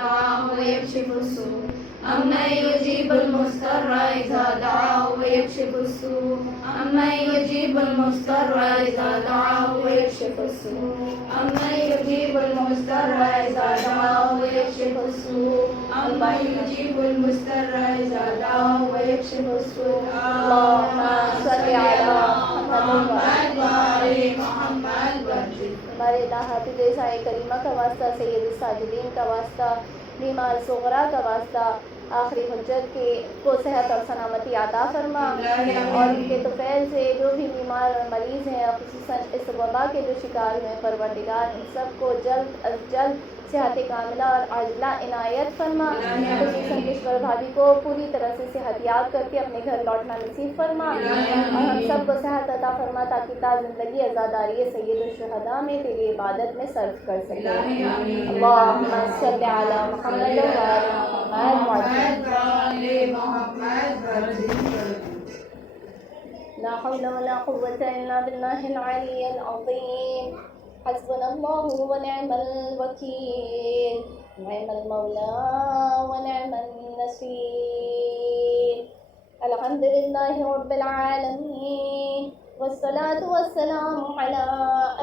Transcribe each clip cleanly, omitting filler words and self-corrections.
دعاه ويكشف السوء أمن يجيب المضطر إذا دعاه ويكشف السوء أمن يجيب المضطر إذا دعاه ويكشف السوء أمن يجيب المضطر إذا دعاه ويكشف السوء أمن يجيب المضطر إذا دعاه ويكشف السوء اللهم صل على محمد وآل محمد وسلم. ہمارے اللہ حافظ سائے کریمہ کا واسطہ، سید الساجدین کا واسطہ، بیمار صغرا کا واسطہ، آخری حجت کو صحت اور سلامتی عطا فرما، اور ان کے طفیل سے جو بھی بیمار اور مریض ہیں، خصوصاً اس وبا کے جو شکار ہوئے ہیں، پروردگار ان سب کو جلد از جلد صحت کاملہ اور عاجلہ عنایت فرما، خصوصاً کشور بھابھی کو پوری طرح سے صحت یاب کر کے اپنے گھر لوٹنا نصیب فرما، اور ہم سب کو صحت عطا فرما تاکہ تا زندگی عزاداری سید الشہداء میں تیری عبادت میں صرف کر سکیں۔ اللہم صل علی محمد وعلی محمد لا حول ولا قوة إلا بالله العلي العظيم حسبنا الله ونعم الوكيل نعم المولى ونعم النصير الحمد لله رب العالمين والصلاة والسلام على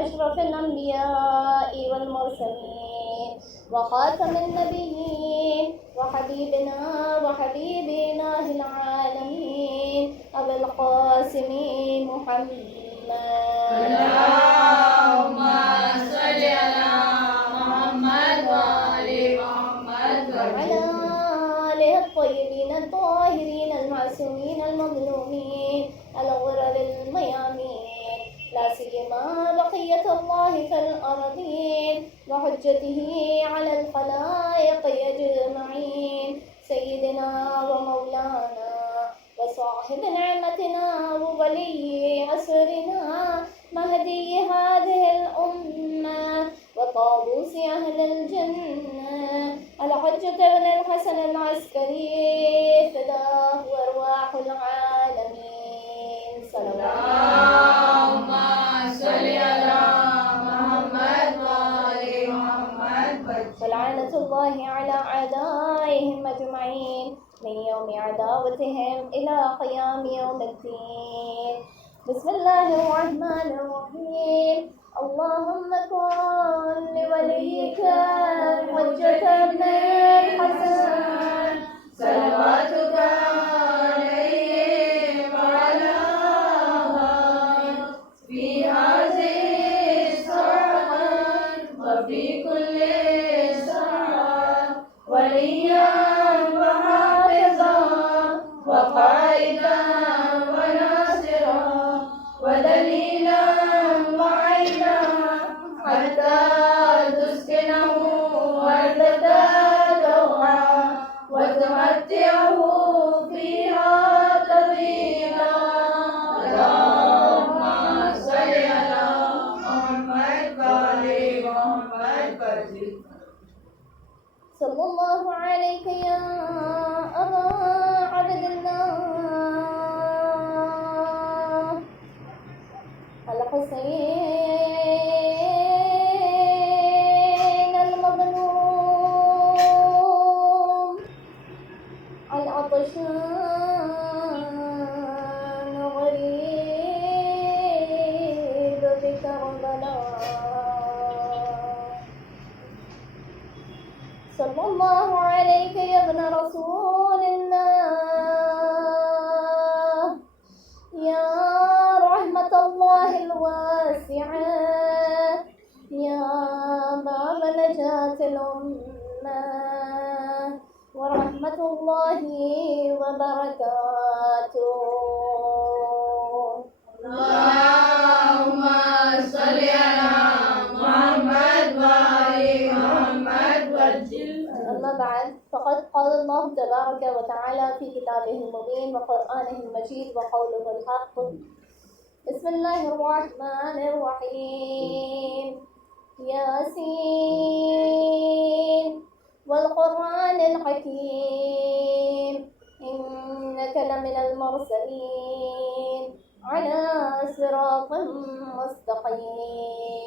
أشرف الأنبياء والمرسلين وخاتم النبيين وحبيبنا وحبيب إله العالمين أبي القاسم محمد اللهم صل على محمد وآل محمد وعلى آله الطيبين الطاهرين المعصومين المظلومين الغرر الميامين لا سيما بقية الله في الأرضين وحجته على الخلائق أجمعين سيدنا ومولانا وصاحب نعمتنا وولي عصرنا مهدي هذه الأمة وطاووس أهل الجنة الحجة بن الحسن العسكري فداه أرواح العالمين اللهم صل على محمد وآل محمد ولعنة الله على أعدائهم أجمعين من يوم عداوتهم إلى قيام يوم الدين. بسم الله الرحمن الرحيم. اللهم كن لوليك حجة ابن الحسن صلواتك عليه وعلى آله في هذه الساعة وفي كل ساعة وليا وحافظا وقائدا وناصرا ودليلا وعينا حتى تسكنه أرضك طوعا وتمتعه فيها طويلا. اللهم صل على محمد وآل محمد وسلم. صلى الله عليك يا أبا عبد الله الحسين المظلوم العطشان غريب بكربلاء. صلى الله عليك يا ابن رسول الله يا رحمة الله الواسعة يا باب نجاة الأمة ورحمة الله وبركاته. اللهم صل على محمد وآل محمد وسلم. أما بعد فقد قال الله تبارك وتعالى في كتابه المبين وقرآنه المجيد وقوله الحق. بسم الله الرحمن الرحيم. ياسين والقرآن الحكيم إنك لمن المرسلين على صراط مستقيم.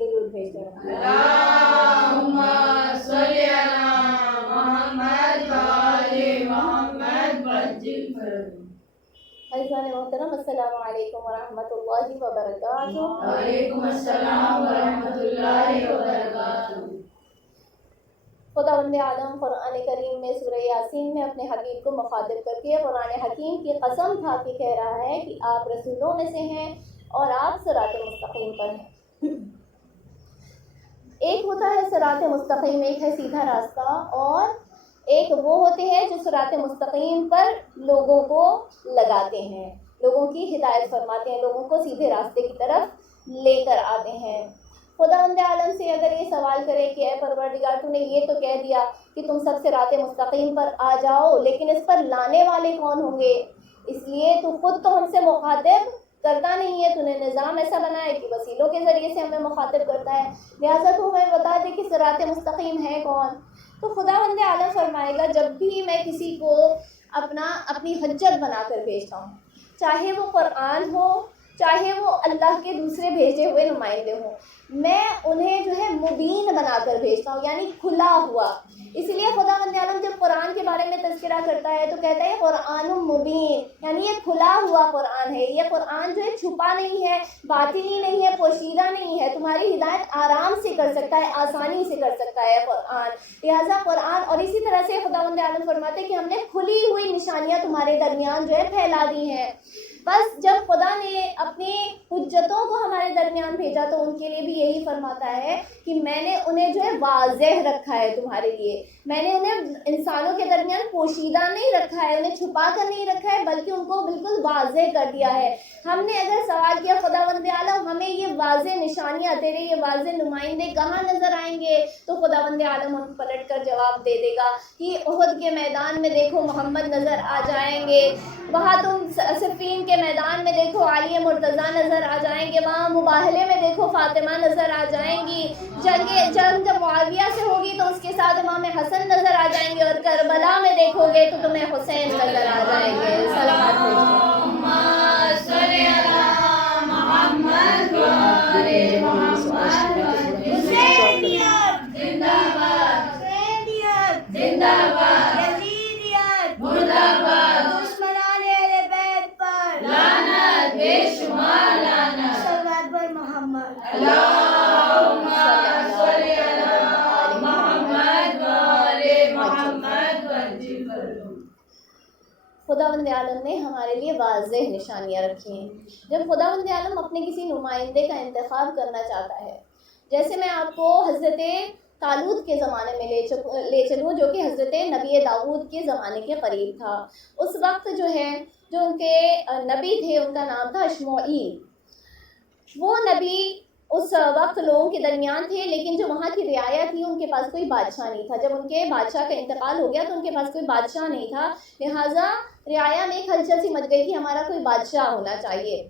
درود بھیجو. اللهم صل على عزیزان محترم، السلام علیکم ورحمۃ اللہ وبرکاتہ۔ وعلیکم السلام ورحمۃ اللہ وبرکاتہ۔ خداوند عالم قرآن کریم میں سورہ یاسین میں اپنے حبیب کو مخاطب کر کے قرآن حکیم کی قسم کھا کے کہہ رہا ہے کہ آپ رسولوں میں سے ہیں اور آپ صراط مستقیم پر ہیں۔ ایک ہوتا ہے صراط مستقیم، ایک ہے سیدھا راستہ، اور ایک وہ ہوتے ہیں جو صراط مستقیم پر لوگوں کو لگاتے ہیں، لوگوں کی ہدایت فرماتے ہیں، لوگوں کو سیدھے راستے کی طرف لے کر آتے ہیں۔ خداوند عالم سے اگر یہ سوال کرے کہ اے پروردگار، تو نے یہ تو کہہ دیا کہ تم سب صراط مستقیم پر آ جاؤ، لیکن اس پر لانے والے کون ہوں گے؟ اس لیے تو خود تو ہم سے مخاطب کرتا نہیں ہے، تو نے نظام ایسا بنایا ہے کہ وسیلوں کے ذریعے سے ہمیں مخاطب کرتا ہے، لہٰذا تو ہمیں بتا دے کہ صراط مستقیم ہے کون۔ تو خداوند عالم فرمائے گا جب بھی میں کسی کو اپنی حجت بنا کر بھیجتا ہوں، چاہے وہ قرآن ہو، چاہے وہ اللہ کے دوسرے بھیجے ہوئے نمائندے ہوں، میں انہیں جو ہے مبین بنا کر بھیجتا ہوں، یعنی کھلا ہوا۔ اس لیے خداوند عالم جب قرآن کے بارے میں تذکرہ کرتا ہے تو کہتا ہے قرآن مبین، یعنی یہ کھلا ہوا قرآن ہے، یہ قرآن جو ہے چھپا نہیں ہے، باطنی نہیں ہے، پوشیدہ نہیں ہے، تمہاری ہدایت آرام سے کر سکتا ہے، آسانی سے کر سکتا ہے قرآن، لہٰذا قرآن۔ اور اسی طرح سے خداوند عالم فرماتے ہیں کہ ہم نے کھلی ہوئی نشانیاں تمہارے درمیان جو ہے پھیلا دی ہیں۔ بس جب خدا نے اپنی حجتوں کو ہمارے درمیان بھیجا تو ان کے لیے بھی یہی فرماتا ہے کہ میں نے انہیں جو ہے واضح رکھا ہے تمہارے لیے، میں نے انہیں انسانوں کے درمیان پوشیدہ نہیں رکھا ہے، انہیں چھپا کر نہیں رکھا ہے، بلکہ ان کو بالکل واضح کر دیا ہے۔ ہم نے اگر سوال کیا خداوند عالم ہمیں یہ واضح نشانیاں، تیرے یہ واضح نمائندے کہاں نظر آئیں گے، تو خداوند عالم ہم پلٹ کر جواب دے دے گا کہ احد کے میدان میں دیکھو محمد نظر آ جائیں گے، وہاں تم صفین کے میدان میں دیکھو علی مرتضیٰ نظر آ جائیں گے، وہاں مباہلے میں دیکھو فاطمہ نظر آ جائیں گی، جنگ جب معاویہ سے ہوگی تو اس کے ساتھ امام حسن نظر آ جائیں گے، اور کربلا میں دیکھو گے تو تمہیں حسین نظر آ جائیں گے۔ صلوات زندہ باد، یزیدیت مردہ باد، دشمنان اہل بیت پر لعنت، بے شمار لعنت، صلوات بر محمد، اللہم صلی علی محمد و آل محمد وعجل فرمود۔ خداوند عالم نے ہمارے لیے واضح نشانیاں رکھی ہیں۔ جب خداوند عالم اپنے کسی نمائندے کا انتخاب کرنا چاہتا ہے، جیسے میں آپ کو حضرت طالوت کے زمانے میں لے چلوں، جو کہ حضرت نبی داؤد کے زمانے کے قریب تھا۔ اس وقت جو ان کے نبی تھے ان کا نام تھا اشمعیل۔ وہ نبی اس وقت لوگوں کے درمیان تھے، لیکن جو وہاں کی رعایا تھی ان کے پاس کوئی بادشاہ نہیں تھا۔ جب ان کے بادشاہ کا انتقال ہو گیا تو ان کے پاس کوئی بادشاہ نہیں تھا، لہٰذا رعایا میں ایک ہلچل سی مچ گئی کہ ہمارا کوئی بادشاہ ہونا چاہیے۔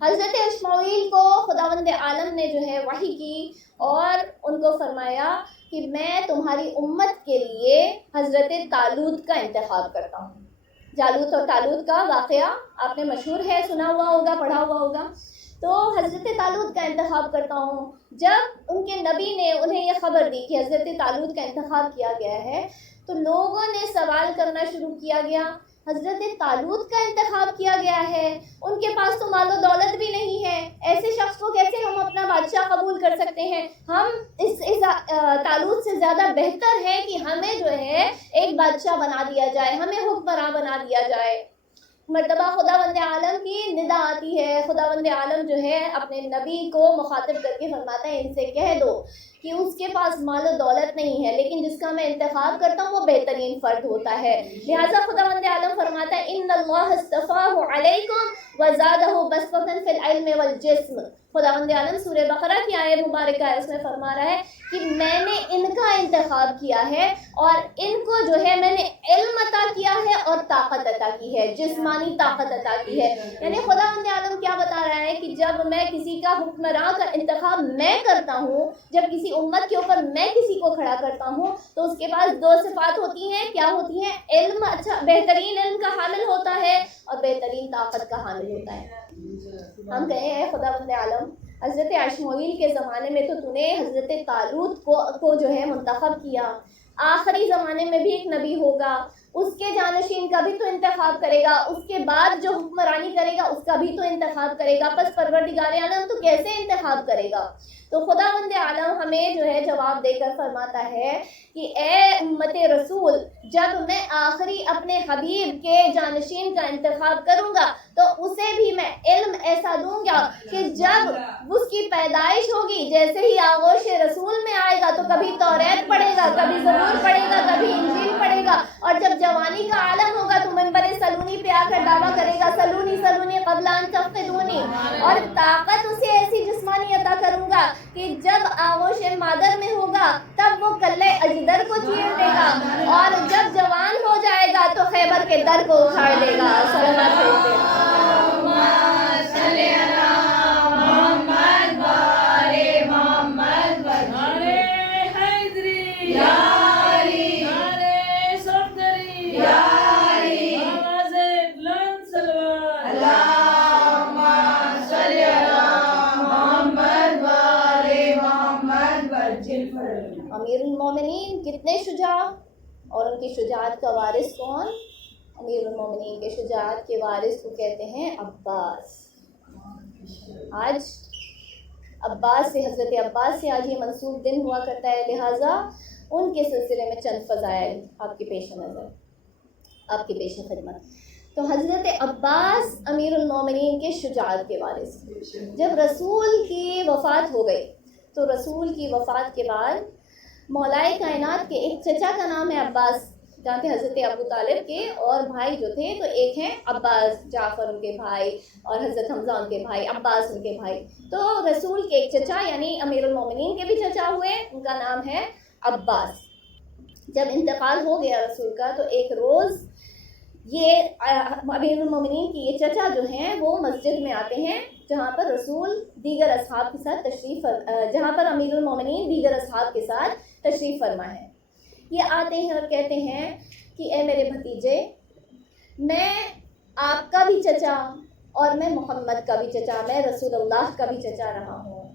حضرت اشمعیل کو خداوند عالم نے جو ہے وحی کی اور ان کو فرمایا کہ میں تمہاری امت کے لیے حضرت طالوت کا انتخاب کرتا ہوں۔ جالوت اور طالوت کا واقعہ آپ نے مشہور ہے، سنا ہوا ہوگا، پڑھا ہوا ہوگا۔ تو حضرت طالوت کا انتخاب کرتا ہوں۔ جب ان کے نبی نے انہیں یہ خبر دی کہ حضرت طالوت کا انتخاب کیا گیا ہے تو لوگوں نے سوال کرنا شروع کیا گیا، حضرت طالوت کا انتخاب کیا گیا ہے، ان کے پاس تو مال و دولت بھی نہیں ہے، ایسے شخص کو کیسے ہم اپنا بادشاہ قبول کر سکتے ہیں؟ ہم اس طالوت سے زیادہ بہتر ہے کہ ہمیں جو ہے ایک بادشاہ بنا دیا جائے، ہمیں حکمراں بنا دیا جائے۔ مرتبہ خداوند عالم کی ندا آتی ہے، خداوند عالم جو ہے اپنے نبی کو مخاطب کر کے فرماتا ہے ان سے کہہ دو کہ اس کے پاس مال و دولت نہیں ہے، لیکن جس کا میں انتخاب کرتا ہوں وہ بہترین فرد ہوتا ہے۔ لہٰذا خداوند عالم فرماتا ہے ان اللہ اصطفاہ علیکم وزادہ بسطۃ فی العلم والجسم۔ خداوند عالم سورہ بقرہ کی آیت مبارکہ ہے، اس میں فرما رہا ہے کہ میں نے ان کا انتخاب کیا ہے اور ان کو جو ہے میں نے علم عطا کیا ہے اور طاقت عطا کی ہے، جسمانی طاقت عطا کی ہے۔ یعنی خداوند عالم کیا بتا رہا ہے کہ جب میں کسی کا حکمراں کا انتخاب میں کرتا ہوں، جب کسی امت کے اوپر میں کسی کو کھڑا کرتا ہوں تو اس کے پاس دو صفات ہوتی ہیں، کیا ہوتی ہیں؟ علم، اچھا بہترین علم کا حامل ہوتا ہے اور بہترین طاقت کا حامل ہوتا ہے۔ ہم کہیں اے خداوند عالم حضرت اشمعیل کے زمانے میں تو نے حضرت طالوت کو جو ہے منتخب کیا، آخری زمانے میں بھی ایک نبی ہوگا، اس کے جانشین کا بھی تو انتخاب کرے گا، اس کے بعد جو حکمرانی کرے گا اس کا بھی تو انتخاب کرے گا، پس پروردگار عالم تو کیسے انتخاب کرے گا؟ تو خداوند عالم ہمیں جو ہے جواب دے کر فرماتا ہے کہ اے امت رسول، جب میں آخری اپنے حبیب کے جانشین کا انتخاب کروں گا تو اسے بھی میں علم ایسا دوں گا کہ جب اس کی پیدائش ہوگی، جیسے ہی آغوش رسول میں آئے گا تو کبھی توریت پڑھے گا، کبھی زبور پڑھے گا، کبھی انجیل پڑھے گا، اور جب جوانی کا عالم ہوگا تو منبر سلونی پہ آ کر دعویٰ کرے گا سلونی سلونی قبل ان تفتدونی، اور طاقت اسے ایسی جسمانی عطا کروں گا کہ جب آغوش مادر میں ہوگا تب وہ کلے اجدر کو چیر دے گا، اور جب جوان ہو جائے گا تو خیبر کے در کو اکھاڑ دے گا۔ صلوات بھیجتے ہیں۔ امیر المومنین کتنے شجاع، اور ان کی شجاعت کا وارث کون؟ امیر المومنین کے شجاعت کے وارث کو کہتے ہیں عباس۔ آج عباس سے، حضرت عباس سے آج یہ منسوب دن ہوا کرتا ہے، لہٰذا ان کے سلسلے میں چند فضائل آپ کے پیش نظر، آپ کے پیش خدمت۔ تو حضرت عباس امیر المومنین کے شجاعت کے وارث، جب رسول کی وفات ہو گئی تو رسول کی وفات کے بعد مولائے کائنات کے ایک چچا کا نام ہے عباس، جانتے ہیں حضرت ابو طالب کے اور بھائی جو تھے تو ایک ہیں عباس، جعفر ان کے بھائی، اور حضرت حمزہ ان کے بھائی، عباس ان کے بھائی۔ تو رسول کے ایک چچا یعنی امیر المومنین کے بھی چچا ہوئے، ان کا نام ہے عباس۔ جب انتقال ہو گیا رسول کا تو ایک روز یہ امیر المومنین کی یہ چچا جو ہیں وہ مسجد میں آتے ہیں جہاں پر رسول دیگر اصحاب کے ساتھ جہاں پر امیر المومنین دیگر اصحاب کے ساتھ تشریف فرما ہے۔ یہ آتے ہیں اور کہتے ہیں کہ اے میرے بھتیجے، میں آپ کا بھی چچا اور میں محمد کا بھی چچا، میں رسول اللہ کا بھی چچا رہا ہوں۔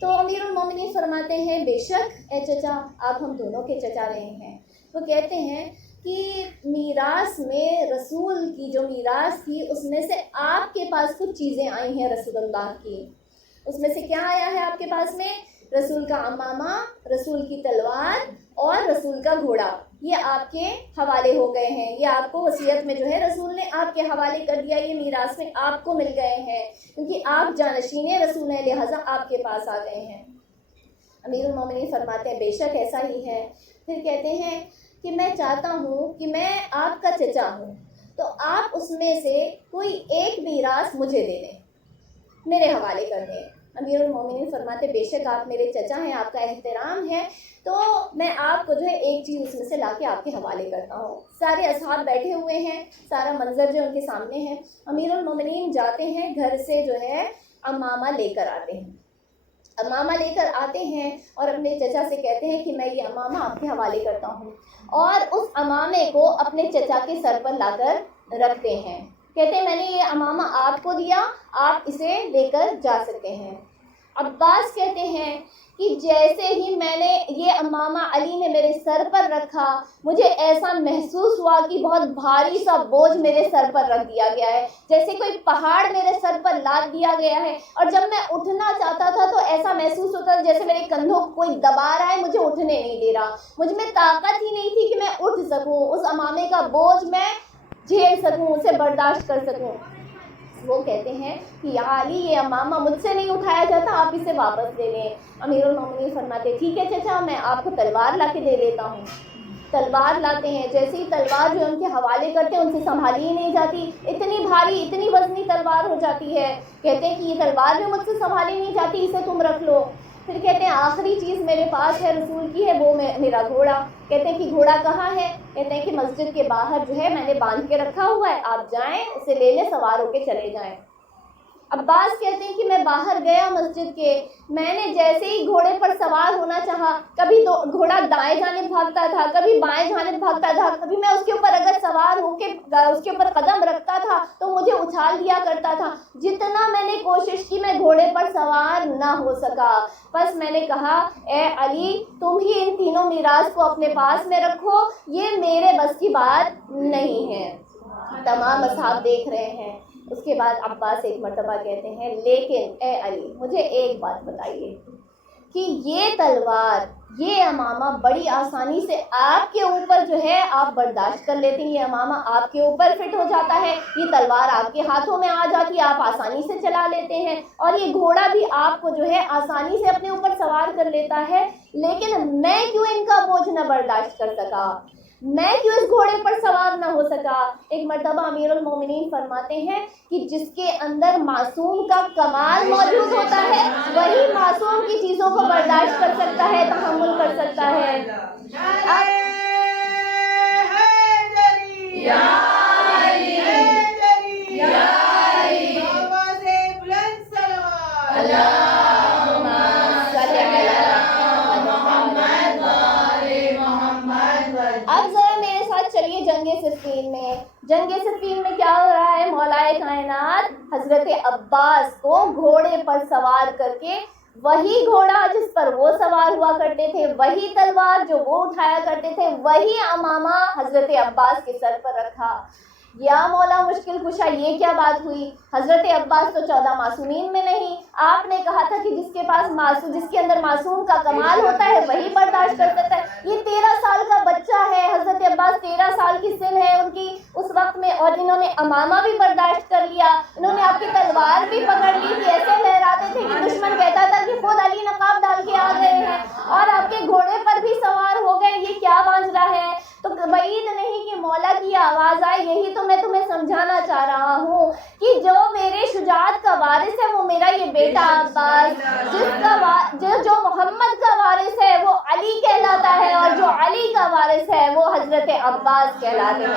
تو امیر المومنین فرماتے ہیں بے شک اے چچا، آپ ہم دونوں کے چچا رہے ہیں۔ وہ کہتے ہیں کہ میراث میں رسول کی جو میراث تھی اس میں سے آپ کے پاس کچھ چیزیں آئی ہیں رسول اللہ کی، اس میں سے کیا آیا ہے آپ کے پاس میں؟ رسول کا عمامہ، رسول کی تلوار اور رسول کا گھوڑا، یہ آپ کے حوالے ہو گئے ہیں، یہ آپ کو وصیت میں جو ہے رسول نے آپ کے حوالے کر دیا، یہ میراث میں آپ کو مل گئے ہیں کیونکہ آپ جانشین رسول ہیں، لہٰذا آپ کے پاس آ گئے ہیں۔ امیر المومنین فرماتے ہیں بے شک ایسا ہی ہے۔ پھر کہتے ہیں کہ میں چاہتا ہوں کہ میں آپ کا چچا ہوں تو آپ اس میں سے کوئی ایک میراث مجھے دے دیں، میرے حوالے کر دیں۔ امیر المومنین فرماتے بے شک آپ میرے چچا ہیں، آپ کا احترام ہے، تو میں آپ کو جو ہے ایک چیز اس میں سے لا کے آپ کے حوالے کرتا ہوں۔ سارے اصحاب بیٹھے ہوئے ہیں، سارا منظر جو ان کے سامنے ہے۔ امیر المومنین جاتے ہیں گھر سے جو ہے عمامہ لے کر آتے ہیں، عمامہ لے کر آتے ہیں اور اپنے چچا سے کہتے ہیں کہ میں یہ عمامہ آپ کے حوالے کرتا ہوں، اور اس عمامے کو اپنے چچا کے سر پر لا کر رکھتے ہیں، کہتے ہیں میں نے یہ عمامہ آپ کو دیا، آپ اسے لے کر جا سکتے ہیں۔ عباس کہتے ہیں کہ جیسے ہی میں نے یہ عمامہ علی نے میرے سر پر رکھا، مجھے ایسا محسوس ہوا کہ بہت بھاری سا بوجھ میرے سر پر رکھ دیا گیا ہے، جیسے کوئی پہاڑ میرے سر پر لاد دیا گیا ہے، اور جب میں اٹھنا چاہتا تھا تو ایسا محسوس ہوتا تھا جیسے میرے کندھوں کو کوئی دبا رہا ہے، مجھے اٹھنے نہیں دے رہا، مجھ میں طاقت ہی نہیں تھی کہ میں اٹھ سکوں، اس عمامے کا بوجھ میں جھیل سکوں، اسے برداشت کر سکوں۔ وہ کہتے ہیں کہ یا علی یہ عمامہ مجھ سے نہیں اٹھایا جاتا، آپ اسے واپس لے لیں۔ امیر المومنین فرماتے ٹھیک ہے چچا، میں آپ کو تلوار لا کے دے دیتا ہوں۔ تلوار لاتے ہیں، جیسے ہی تلوار جو ان کے حوالے کرتے ہیں ان سے سنبھالی ہی نہیں جاتی، اتنی بھاری اتنی وزنی تلوار ہو جاتی ہے، کہتے ہیں کہ یہ تلوار بھی مجھ سے سنبھالی نہیں جاتی، اسے تم رکھ لو۔ پھر کہتے ہیں آخری چیز میرے پاس ہے رسول کی ہے، وہ میرا گھوڑا۔ کہتے ہیں کہ گھوڑا کہاں ہے؟ کہتے ہیں کہ مسجد کے باہر جو ہے میں نے باندھ کے رکھا ہوا ہے، آپ جائیں اسے لے لیں، سوار ہو کے چلے جائیں۔ عباس کہتے ہیں کہ میں باہر گیا مسجد کے، میں نے جیسے ہی گھوڑے پر سوار ہونا چاہا، کبھی گھوڑا دائیں جانب بھاگتا تھا، کبھی بائیں جانب بھاگتا تھا، کبھی میں اس کے اوپر اگر سوار ہو کے اس کے اوپر قدم رکھتا تھا تو مجھے اچھال دیا کرتا تھا۔ جتنا میں نے کوشش کی میں گھوڑے پر سوار نہ ہو سکا۔ بس میں نے کہا اے علی تم ہی ان تینوں میراث کو اپنے پاس میں رکھو، یہ میرے بس کی بات نہیں ہے۔ تمام اصحاب دیکھ رہے ہیں۔ اس کے بعد عباس ایک مرتبہ کہتے ہیں لیکن اے علی مجھے ایک بات بتائیے کہ یہ تلوار، یہ امامہ بڑی آسانی سے آپ کے اوپر جو ہے آپ برداشت کر لیتے ہیں، یہ امامہ آپ کے اوپر فٹ ہو جاتا ہے، یہ تلوار آپ کے ہاتھوں میں آ جاتی ہے، آپ آسانی سے چلا لیتے ہیں، اور یہ گھوڑا بھی آپ کو جو ہے آسانی سے اپنے اوپر سوار کر لیتا ہے، لیکن میں کیوں ان کا بوجھ نہ برداشت کر سکا، میں کیوں اس گھوڑے پر سوار نہ ہو سکا؟ ایک مرتبہ امیر المومنین فرماتے ہیں کہ جس کے اندر معصوم کا کمال موجود ہوتا ہے وہی معصوم کی چیزوں کو برداشت کر سکتا ہے، تحمل کر سکتا ہے۔ اب ذرا میرے ساتھ چلیے جنگ صفین میں۔ جنگ صفین میں کیا ہو رہا ہے؟ مولا کائنات حضرت عباس کو گھوڑے پر سوار کر کے، وہی گھوڑا جس پر وہ سوار ہوا کرتے تھے، وہی تلوار جو وہ اٹھایا کرتے تھے، وہی امامہ حضرت عباس کے سر پر رکھا۔ یا مولا مشکل کشا یہ کیا بات ہوئی؟ حضرت عباس تو 14 معصومین میں نہیں، آپ نے کہا تھا کہ جس کے اندر معصوم کا کمال ہوتا ہے وہی برداشت کر سکتا ہے۔ یہ 13 سال کا بچہ ہے، حضرت عباس 13 سال کی سن ہے ان کی اس وقت میں، اور انہوں نے امامہ بھی برداشت کر لیا، انہوں نے آپ کی تلوار بھی پکڑ لی تھی، ایسے لہراتے تھے کہ دشمن کہتا تھا کہ خود علی نقاب ڈال کے آ گئے ہیں، اور آپ کے گھوڑے پر بھی سوار ہو گئے، یہ کیا ماجرا ہے؟ تو بعید نہیں کہ مولا کی آواز آئے۔ یہی تو میں تمہیں سمجھانا چاہ رہا ہوں کہ جو میرے شجاعت کا وارث ہے وہ میرا یہ بیٹا عباس، جو محمد کا وارث ہے وہ علی کہلاتا ہے، اور جو علی کا وارث ہے وہ حضرت عباس کہلاتے ہیں۔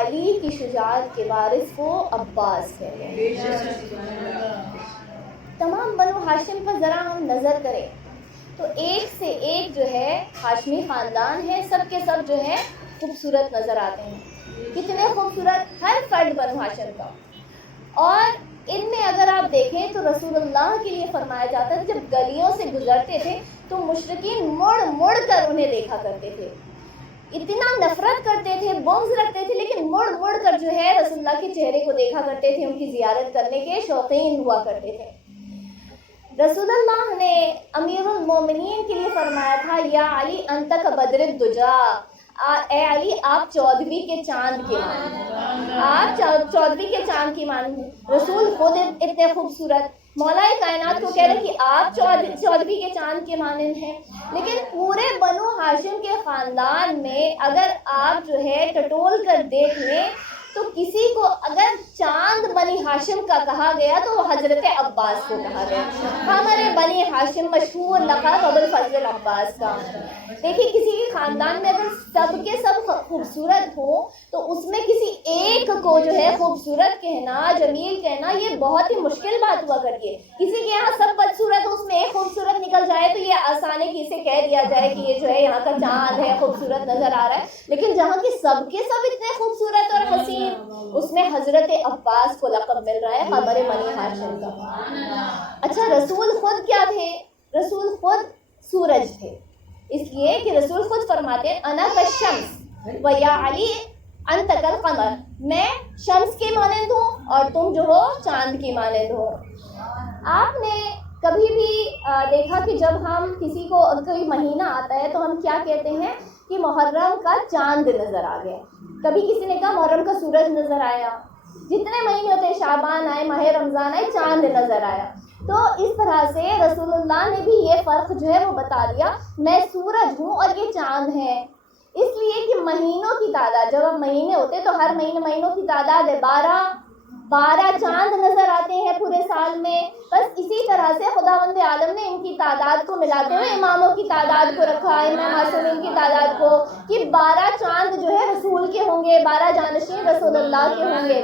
علی کی شجاعت کے وارث کو عباس کہتے ہیں۔ تمام بنو ہاشم پر ذرا ہم نظر کریں تو ایک سے ایک جو ہے ہاشمی خاندان ہے، سب کے سب جو ہے خوبصورت نظر آتے ہیں، کتنے خوبصورت ہر فرد بنو ہاشم کا۔ اور ان میں اگر آپ دیکھیں تو رسول اللہ کے لیے فرمایا جاتا ہے جب گلیوں سے گزرتے تھے تو مشرکین مڑ مڑ کر انہیں دیکھا کرتے تھے، اتنا نفرت کرتے تھے، بغض رکھتے تھے، لیکن مڑ مڑ کر جو ہے رسول اللہ کے چہرے کو دیکھا کرتے تھے، ان کی زیارت کرنے کے شوقین ہوا کرتے تھے۔ رسول اللہ نے امیر المومنین کے لیے فرمایا تھا یا علی انت کبدر الدجا، اے علی آپ 14ویں کے چاند کی مانند، آپ 14ویں کے چاند کی مانند۔ رسول خود اتنے خوبصورت، مولا کائنات کو کہہ رہے کہ آپ 14ویں کے چاند کے مانند ہیں، لیکن پورے بنو ہاشم کے خاندان میں اگر آپ جو ہے ٹٹول کر دیکھ لیں تو کسی کو اگر چاند بنی ہاشم کا کہا گیا تو وہ حضرت عباس کو کہا گیا۔ ہمارے بنی ہاشم مشہور لقب ابو الفضل عباس کا۔ دیکھیے کسی کے خاندان میں اگر سب کے سب خوبصورت ہوں تو اس میں کسی ایک کو جو ہے خوبصورت کہنا، جمیل کہنا، یہ بہت ہی مشکل بات ہوا کرتی ہے۔ کسی کے یہاں سب بدصورت ہو، اس میں ایک خوبصورت نکل جائے تو یہ آسان ہے کہ اسے کہہ دیا جائے کہ یہ جو ہے یہاں کا چاند ہے، خوبصورت نظر آ رہا ہے، لیکن جہاں کے سب اتنے خوبصورت اور حسین، اس میں حضرت عباس کو لقب مل رہا ہے قمر بنی ہاشم کا۔ اچھا رسول خود کیا تھے؟ رسول خود سورج تھے، اس لیے کہ رسول خود فرماتے ہیں انا کالشمس و یا علی انت کالقمر، میں شمس کی مانند ہوں اور تم جو ہو چاند کی مانند ہو۔ آپ نے کبھی بھی دیکھا کہ جب ہم کسی کو کوئی مہینہ آتا ہے تو ہم کیا کہتے ہیں کہ محرم کا چاند نظر آ گیا، کبھی کسی نے کہا محرم کا سورج نظر آیا، جتنے مہینے ہوتے شعبان آئے، ماہ رمضان آئے، چاند نظر آیا. تو اس طرح سے رسول اللہ نے بھی یہ فرق جو ہے وہ بتا دیا، میں سورج ہوں اور یہ چاند ہے. اس لیے کہ مہینوں کی تعداد، جب اب مہینے ہوتے تو ہر مہینوں کی تعداد ہے 12 چاند نظر آتے ہیں پورے سال میں. بس اسی طرح سے خداوند عالم نے ان کی تعداد کو ملاتے ہوئے اماموں کی تعداد کو رکھا، امام معصومین کی تعداد کو، کہ 12 چاند جو ہے رسول کے ہوں گے، 12 جانشین رسول اللہ کے ہوں گے.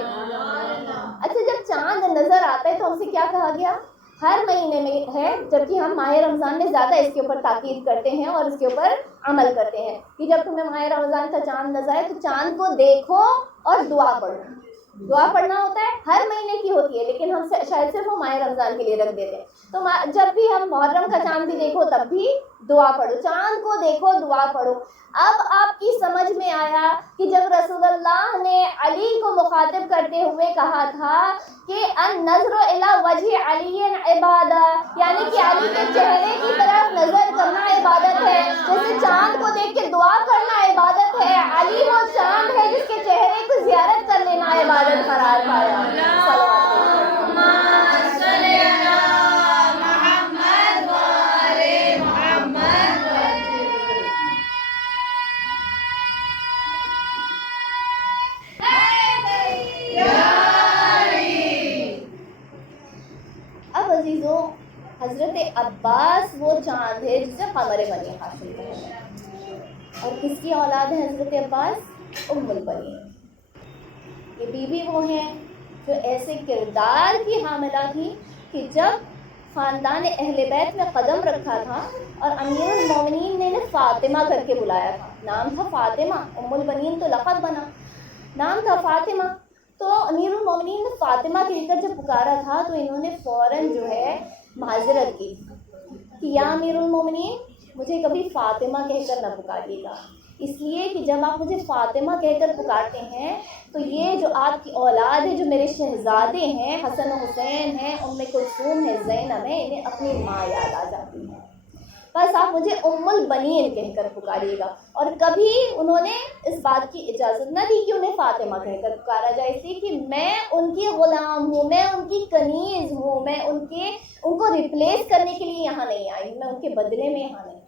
اچھا، جب چاند نظر آتا ہے تو ہم سے کیا کہا گیا؟ ہر مہینے میں ہے، جبکہ ہم ماہ رمضان میں زیادہ اس کے اوپر تاکید کرتے ہیں اور اس کے اوپر عمل کرتے ہیں کہ جب تمہیں ماہ رمضان کا چاند نظر آئے تو چاند کو دیکھو اور دعا پڑھو. دعا پڑھنا ہوتا ہے، ہر مہینے کی ہوتی ہے، لیکن ہم شاید صرف وہ ماہ رمضان کے لیے رکھ دیتے ہیں. تو جب بھی ہم محرم کا چاند بھی دیکھو تب بھی دعا پڑھو، چاند کو دیکھو دعا پڑھو. اب آپ کی سمجھ میں آیا کہ جب رسول اللہ نے علی کو مخاطب کرتے ہوئے کہا تھا کہ النظر الی وجہ علی عبادہ، یعنی کہ علی کے چہرے کی طرف نظر کرنا عبادت ہے، جیسے چاند کو دیکھ کے دعا کرنا عبادت ہے، علی وہ چاند ہے جس کے چہرے کو زیارت کر لینا عبادت قرار پایا. اب عزیزوں، حضرت عباس وہ چاند ہے جسے قمر بنی حاصل کرنا ہے. اور کس کی اولاد ہے حضرت عباس؟ ام البنین. یہ بیوی وہ ہیں جو ایسے کردار کی حاملہ تھی کہ جب خاندان اہل بیت میں قدم رکھا تھا اور امیر المومنین نے انہیں فاطمہ کر کے بلایا تھا، نام تھا فاطمہ، ام البنین تو لقب بنا، نام تھا فاطمہ. تو امیر المومنین نے فاطمہ کہہ کر جب پکارا تھا تو انہوں نے فوراً جو ہے معذرت کی کہ یا امیر المومنین، مجھے کبھی فاطمہ کہہ کر نہ پکاریے گا، اس لیے کہ جب آپ مجھے فاطمہ کہہ کر پکارتے ہیں تو یہ جو آپ کی اولاد ہے، جو میرے شہزادے ہیں، حسن و حسین ہیں، ام کلثوم ہے، زینب ہے، انہیں اپنی ماں یاد آ جاتی ہے. بس آپ مجھے ام البنین کہہ کر پکاریے گا. اور کبھی انہوں نے اس بات کی اجازت نہ دی کہ انہیں فاطمہ کہہ کر پکارا جائے، اس لیے کہ میں ان کی غلام ہوں، میں ان کی کنیز ہوں، میں ان کو ریپلیس کرنے کے لیے یہاں نہیں آئی، میں ان کے بدلے میں یہاں نہیں.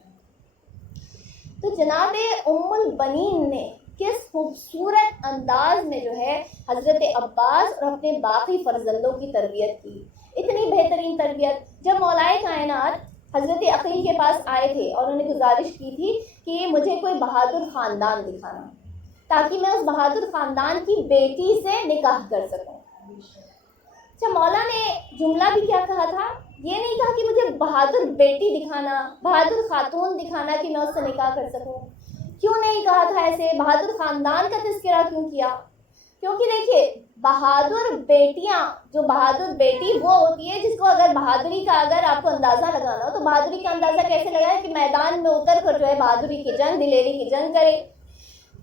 تو جناب ام البنین نے کس خوبصورت انداز میں جو ہے حضرت عباس اور اپنے باقی فرزندوں کی تربیت کی، اتنی بہترین تربیت. جب مولائے کائنات حضرت عقیل کے پاس آئے تھے اور انہوں نے گزارش کی تھی کہ مجھے کوئی بہادر خاندان دکھانا تاکہ میں اس بہادر خاندان کی بیٹی سے نکاح کر سکوں. اچھا، مولا نے جملہ بھی کیا کہا تھا؟ یہ نہیں کہا کہ مجھے بہادر بیٹی دکھانا، بہادر خاتون دکھانا کہ میں اس سے نکاح کر سکوں. کیوں نہیں کہا تھا ایسے؟ بہادر خاندان کا تذکرہ کیوں کیا؟ کیونکہ دیکھیے، بہادر بیٹیاں، جو بہادر بیٹی وہ ہوتی ہے جس کو اگر بہادری کا اگر آپ کو اندازہ لگانا ہو تو بہادری کا اندازہ کیسے لگائے کہ میدان میں اتر کر جو ہے بہادری کی جنگ، دلیری کی جنگ کرے.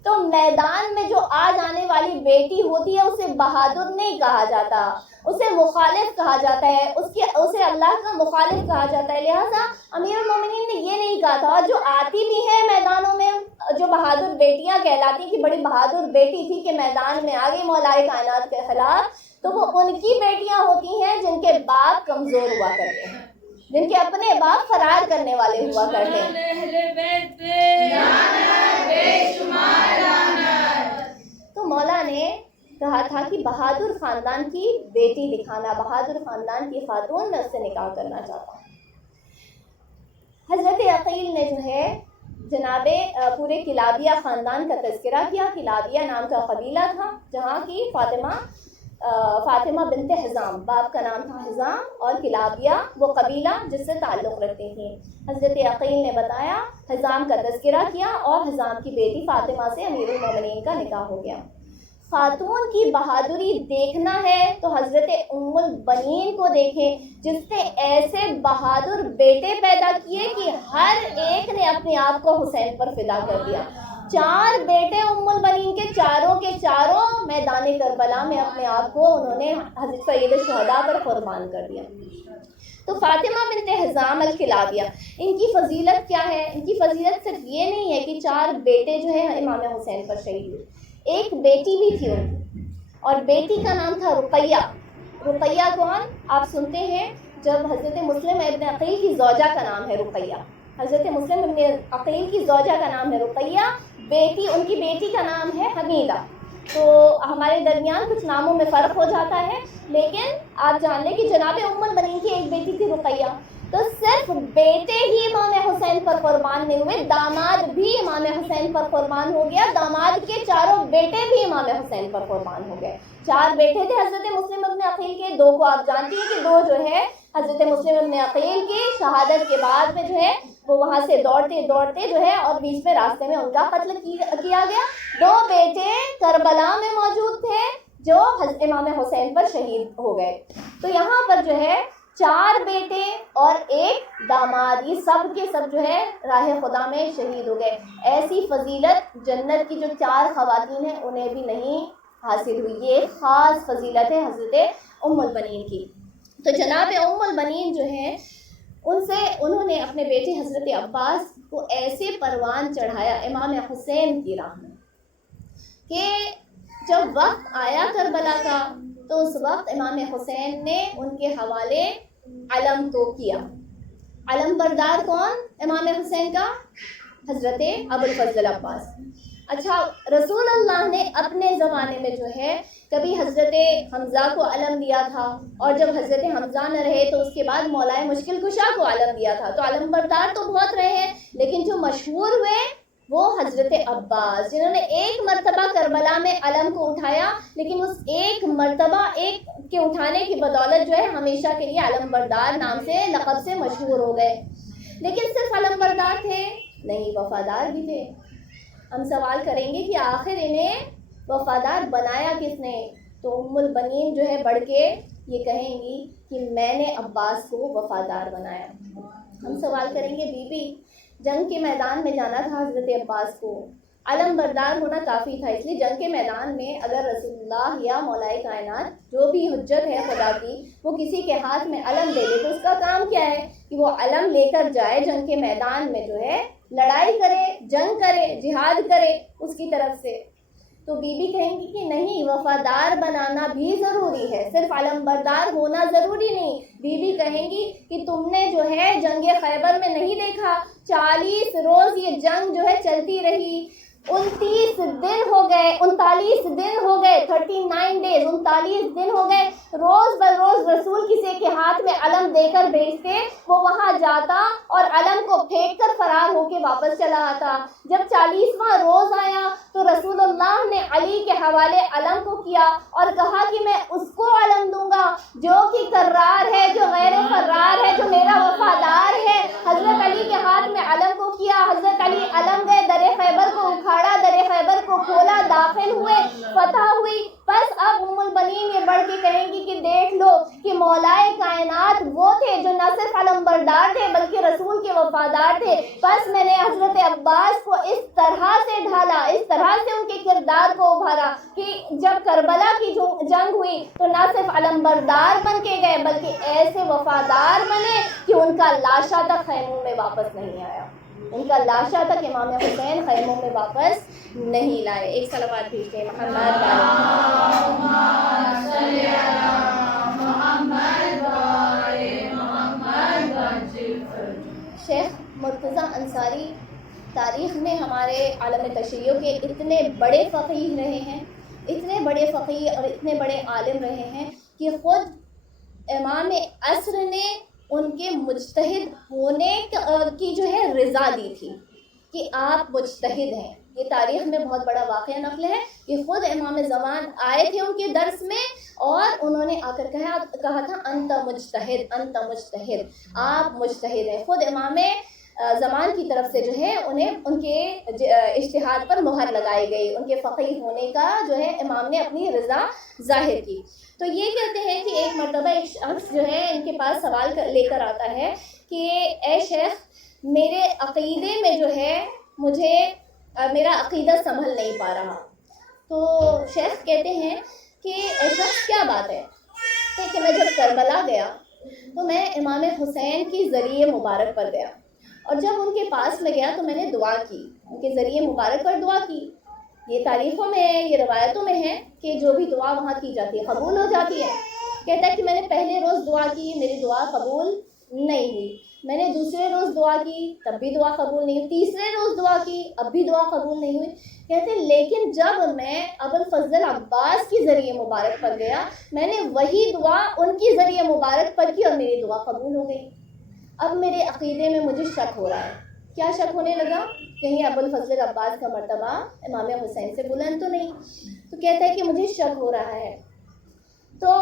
تو میدان میں جو آ جانے والی بیٹی ہوتی ہے اسے بہادر نہیں کہا جاتا، اسے مخالف کہا جاتا ہے، اسے اللہ کا مخالف کہا جاتا ہے. لہٰذا امیر المومنین نے یہ نہیں کہا تھا. اور جو آتی بھی ہے میدانوں میں، جو بہادر بیٹیاں کہلاتی کہ بڑی بہادر بیٹی تھی کہ میدان میں آ گئی مولائے کائنات کے خلاف، تو وہ ان کی بیٹیاں ہوتی ہیں جن کے باپ کمزور ہوا کرتے ہیں، جن کے اپنے باپ فرار کرنے والے ہوا کرتے ہیں. تو مولا نے کہا تھا کہ بہادر خاندان کی بیٹی دکھانا، بہادر خاندان کی خاتون، میں اس سے نکاح کرنا چاہتا ہوں. حضرت عقیل نے جو ہے جناب پورے کلابیہ خاندان کا تذکرہ کیا. کلابیہ نام کا قبیلہ تھا جہاں کی فاطمہ بنت حزام، باپ کا نام تھا حزام، اور کلابیہ وہ قبیلہ جس سے تعلق رکھتے تھے. حضرت عقیل نے بتایا، حزام کا تذکرہ کیا اور حزام کی بیٹی فاطمہ سے امیر المومنین کا نکاح ہو گیا. خاتون کی بہادری دیکھنا ہے تو حضرت ام البنین کو دیکھیں جس نے ایسے بہادر بیٹے پیدا کیے کہ ہر ایک نے اپنے آپ کو حسین پر فدا کر دیا. 4 بیٹے ام البنین کے چاروں میدان کربلا میں اپنے آپ کو انہوں نے حضرت سید الشہداء پر قربان کر دیا. تو فاطمہ بنت حزام الکلابیہ، ان کی فضیلت کیا ہے؟ ان کی فضیلت صرف یہ نہیں ہے کہ 4 بیٹے جو ہے امام حسین پر شہید ہوئے، ایک بیٹی بھی تھی ان کی، اور بیٹی کا نام تھا رقیہ. رقیہ کون؟ آپ سنتے ہیں جب حضرت مسلم ابن عقیل کی زوجہ کا نام ہے رقیہ. حضرت مسلم ابن عقیل کی زوجہ کا نام ہے رقیہ. بیٹی، ان کی بیٹی کا نام ہے حمیدہ. تو ہمارے درمیان کچھ ناموں میں فرق ہو جاتا ہے، لیکن آپ جان لیں کہ جناب ام المؤمنین کی ایک بیٹی تھی رقیہ. تو صرف بیٹے ہی امام حسین پر قربان نہیں ہوئے، داماد بھی امام حسین پر قربان ہو گیا. داماد کے چاروں بیٹے بھی امام حسین پر قربان ہو گئے. 4 بیٹے تھے حضرت مسلم ابن عقیل کے، 2 کو آپ جانتی ہیں کہ 2 جو ہے حضرت مسلم ابن عقیل کی شہادت کے بعد میں جو ہے وہ وہاں سے دوڑتے دوڑتے جو ہے اور بیچ میں راستے میں ان کا قتل کیا گیا. 2 بیٹے کربلا میں موجود تھے جو امام حسین پر شہید ہو گئے. تو یہاں پر جو ہے 4 بیٹے اور 1 داماد، یہ سب کے سب جو ہے راہ خدا میں شہید ہو گئے. ایسی فضیلت جنت کی جو 4 خواتین ہیں انہیں بھی نہیں حاصل ہوئی. یہ خاص فضیلت ہے حضرت ام المؤمنین کی. تو جناب ام المؤمنین جو ہیں انہوں نے اپنے بیٹے حضرت عباس کو ایسے پروان چڑھایا امام حسین کی راہ میں کہ جب وقت آیا کربلا کا تو اس وقت امام حسین نے ان کے حوالے علم کو کیا. علم بردار کون امام حسین کا؟ حضرت ابوالفضل عباس. اچھا، رسول اللہ نے اپنے زمانے میں جو ہے کبھی حضرت حمزہ کو علم دیا تھا، اور جب حضرت حمزہ نہ رہے تو اس کے بعد مولا مشکل کشا کو علم دیا تھا. تو علم بردار تو بہت رہے ہیں، لیکن جو مشہور ہوئے وہ حضرت عباس، جنہوں نے 1 مرتبہ کربلا میں علم کو اٹھایا، لیکن اس 1 مرتبہ کے اٹھانے کی بدولت جو ہے ہمیشہ کے لیے علم بردار نام سے لقب سے مشہور ہو گئے. لیکن صرف علم بردار تھے نہیں، وفادار بھی تھے. ہم سوال کریں گے کہ آخر انہیں وفادار بنایا کس نے؟ تو ام البنین جو ہے بڑھ کے یہ کہیں گی کہ میں نے عباس کو وفادار بنایا. ہم سوال کریں گے بی بی جنگ کے میدان میں جانا تھا حضرت عباس کو، علم بردار ہونا کافی تھا، اس لیے جنگ کے میدان میں اگر رسول اللہ یا مولا کائنات جو بھی حجت ہے خدا کی وہ کسی کے ہاتھ میں علم دے دے تو اس کا کام کیا ہے کہ وہ علم لے کر جائے جنگ کے میدان میں جو ہے لڑائی کرے، جنگ کرے، جہاد کرے اس کی طرف سے. تو بی بی کہیں گی کہ نہیں، وفادار بنانا بھی ضروری ہے، صرف علم بردار ہونا ضروری نہیں. بی بی کہیں گی کہ تم نے جو ہے جنگ خیبر میں نہیں دیکھا 40 روز یہ جنگ جو ہے چلتی رہی، 39 دن ہو گئے 39 ڈیز 39 دن ہو گئے. روز بروز رسول کسی کے ہاتھ میں علم دے کر بھیجتے، وہ وہاں جاتا اور علم کو پھینک کر فرار ہو کے واپس چلا آتا. جب 40واں روز آیا تو رسول اللہ نے علی کے حوالے علم کو کیا اور کہا کہ میں اس کو علم دوں گا جو کہ کرار ہے، جو غیر فرار ہے، جو میرا وفادار ہے. حضرت علی کے ہاتھ میں علم کو کیا. حضرت علی علم گئے، در خیبر کو اکھاڑا، در خیبر کو کھولا، داخل ہوئے، فتح ہوئی. بس اب ام البنین یہ بڑھ کے کہیں گی کہ دیکھ لو کہ مولائے کائنات وہ تھے جو نہ صرف علم بردار تھے بلکہ رسول کے وفادار تھے. بس میں نے حضرت عباس کو اس طرح سے ڈھالا، اس طرح سے ان کے کردار کو ابھارا کہ جب کربلا کی جنگ ہوئی تو نہ صرف علم بردار بن کے گئے بلکہ ایسے وفادار بنے کہ ان کا لاشا تک خیموں میں واپس نہیں آیا. ان کا لاشا تک امام حسین خیموں میں واپس نہیں لائے. ایک صلوات بھیجتے ہیں محمد شیخ مرتضیٰ انصاری تاریخ میں ہمارے عالم تشیع کے اتنے بڑے فقیہ رہے ہیں، اتنے بڑے فقیہ اور اتنے بڑے عالم رہے ہیں کہ خود امام عصر نے ان کے مجتہد ہونے کی جو ہے رضا دی تھی کہ آپ مجتہد ہیں. یہ تاریخ میں بہت بڑا واقعہ نقل ہے کہ خود امام زمان آئے تھے ان کے درس میں اور انہوں نے آ کر کہا تھا انت مجتہد، انت مجتہد، آپ مجتہد ہیں. خود امام زمان کی طرف سے جو ہے انہیں ان کے اجتہاد پر مہر لگائی گئی، ان کے فقیہ ہونے کا جو ہے امام نے اپنی رضا ظاہر کی. تو یہ کہتے ہیں کہ ایک مرتبہ ایک شخص جو ہے ان کے پاس سوال لے کر آتا ہے کہ اے شیخ میرے عقیدے میں جو ہے مجھے میرا عقیدہ سنبھل نہیں پا رہا. تو شیخ کہتے ہیں کہ اے شخص کیا بات ہے؟ کہ میں جب کربلا گیا تو میں امام حسین کی ذریعہ مبارک پر گیا اور جب ان کے پاس میں گیا تو میں نے دعا کی، ان کے ذریعہ مبارک پر دعا کی. یہ تاریخوں میں یہ روایتوں میں ہے کہ جو بھی دعا وہاں کی جاتی ہے قبول ہو جاتی ہے. کہتا ہے کہ میں نے پہلے روز دعا کی, میری دعا قبول نہیں ہوئی. میں نے دوسرے روز دعا کی, تب بھی دعا قبول نہیں ہوئی. تیسرے روز دعا کی, اب بھی دعا قبول نہیں ہوئی. کہتے ہیں لیکن جب میں ابوالفضل عباس کے ذریعے مبارک پر گیا, میں نے وہی دعا ان کے ذریعے مبارک پر کی اور میری دعا قبول ہو گئی. اب میرے عقیدے میں مجھے شک ہو رہا ہے. کیا شک ہونے لگا؟ کہیں ابوالفضل عباس کا مرتبہ امام حسین سے بلند تو نہیں. تو کہتا ہے کہ مجھے شک ہو رہا ہے. تو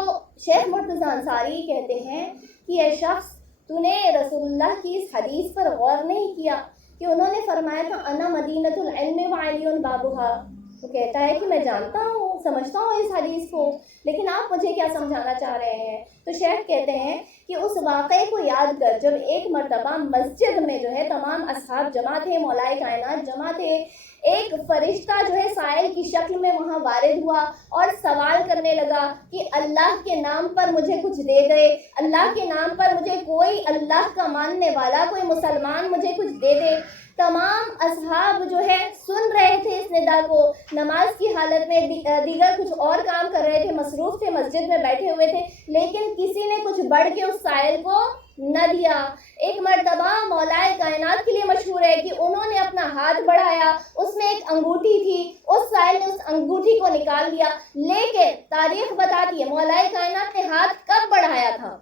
شیخ مرتضیٰ انصاری کہتے ہیں کہ اے شخص, تو نے رسول اللہ کی اس حدیث پر غور نہیں کیا کہ انہوں نے فرمایا تھا انا مدینۃ العلم وعلی بابھا. تو کہتا ہے کہ میں جانتا ہوں, سمجھتا ہوں اس حدیث کو, لیکن آپ مجھے کیا سمجھانا چاہ رہے ہیں؟ تو شیخ کہتے ہیں کہ اس واقعے کو یاد کر جب ایک مرتبہ مسجد میں جو ہے تمام اصحاب جمع تھے, مولائے کائنات جمع تھے, ایک فرشتہ جو ہے سائل کی شکل میں وہاں وارد ہوا اور سوال کرنے لگا کہ اللہ کے نام پر مجھے کچھ دے دے, اللہ کے نام پر مجھے کوئی اللہ کا ماننے والا, کوئی مسلمان مجھے کچھ دے دے. تمام اصحاب جو ہے سن رہے تھے اس ندا کو, نماز کی حالت میں, دیگر کچھ اور کام کر رہے تھے, مصروف تھے, مسجد میں بیٹھے ہوئے تھے, لیکن کسی نے کچھ بڑھ کے اس سائل کو نہ دیا. ایک مرتبہ مولائے کائنات کے لیے مشہور ہے کہ انہوں نے اپنا ہاتھ بڑھایا, اس میں ایک انگوٹھی تھی, اس سائل نے اس انگوٹھی کو نکال دیا. لیکن تاریخ بتاتی ہے مولائے کائنات نے ہاتھ کب بڑھایا تھا؟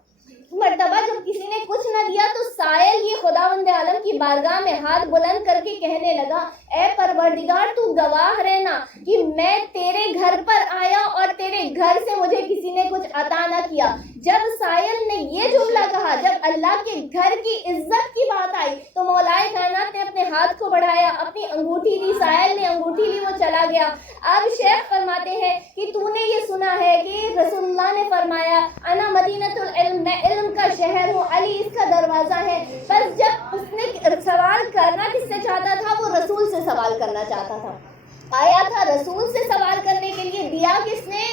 مرتبہ جب کسی نے کچھ نہ دیا تو سائل یہ خداوند عالم کی بارگاہ میں ہاتھ بلند کر کے کہنے لگا, اے پروردگار تو گواہ رہنا کہ میں تیرے گھر پر آیا اور تیرے گھر سے مجھے کسی نے کچھ عطا نہ کیا. جب سائل نے یہ جملہ کہا, جب اللہ کے گھر کی عزت کی بات آئی, تو مولائے کائنات نے اپنے ہاتھ کو بڑھایا, اپنی انگوٹھی دی, سائل نے انگوٹھی لی, وہ چلا گیا. اب شیخ فرماتے ہیں کہ تو نے یہ سنا ہے کہ رسول اللہ نے فرمایا انا مدینۃ العلم, میں علم کا شہر ہوں, علی اس کا دروازہ ہے. بس جب اس نے سوال کرنا کس سے چاہتا تھا, وہ رسول سے سوال کرنا چاہتا تھا, آیا تھا رسول سے سوال کرنے کے لیے, دیا کس نے؟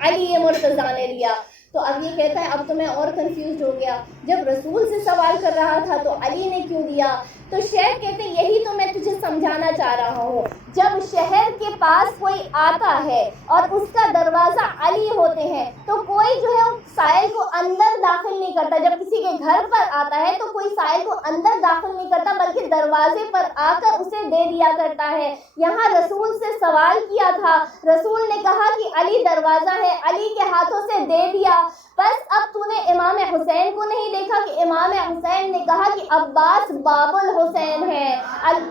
علی مرتضیٰ نے دیا. تو اب یہ کہتا ہے اب تو میں اور کنفیوزڈ ہو گیا, جب رسول سے سوال کر رہا تھا تو علی نے کیوں دیا؟ تو شیخ کہتے ہیں یہی تو میں تجھے سمجھانا چاہ رہا ہوں. جب شہر کے پاس کوئی آتا ہے اور اس کا دروازہ علی ہوتے ہیں تو کوئی جو ہے سائل کو اندر داخل نہیں کرتا. جب کسی کے گھر پر آتا ہے تو کوئی سائل کو اندر داخل نہیں کرتا, بلکہ دروازے پر آ کر اسے دے دیا کرتا ہے. یہاں رسول سے سوال کیا تھا, رسول نے کہا کہ علی دروازہ ہے, علی کے ہاتھوں سے دے دیا. بس اب تو نے امام حسین کو نہیں دیکھا کہ امام حسین نے کہا کہ عباس باب الحسین ہے,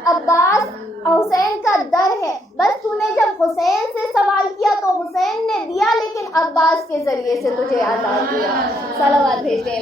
عباس حسین کا در ہے. بس تو نے جب حسین سے سوال کیا تو حسین نے دیا, لیکن عباس کے ذریعے سے تجھے آزاد کیا. صلوات بھیج دیں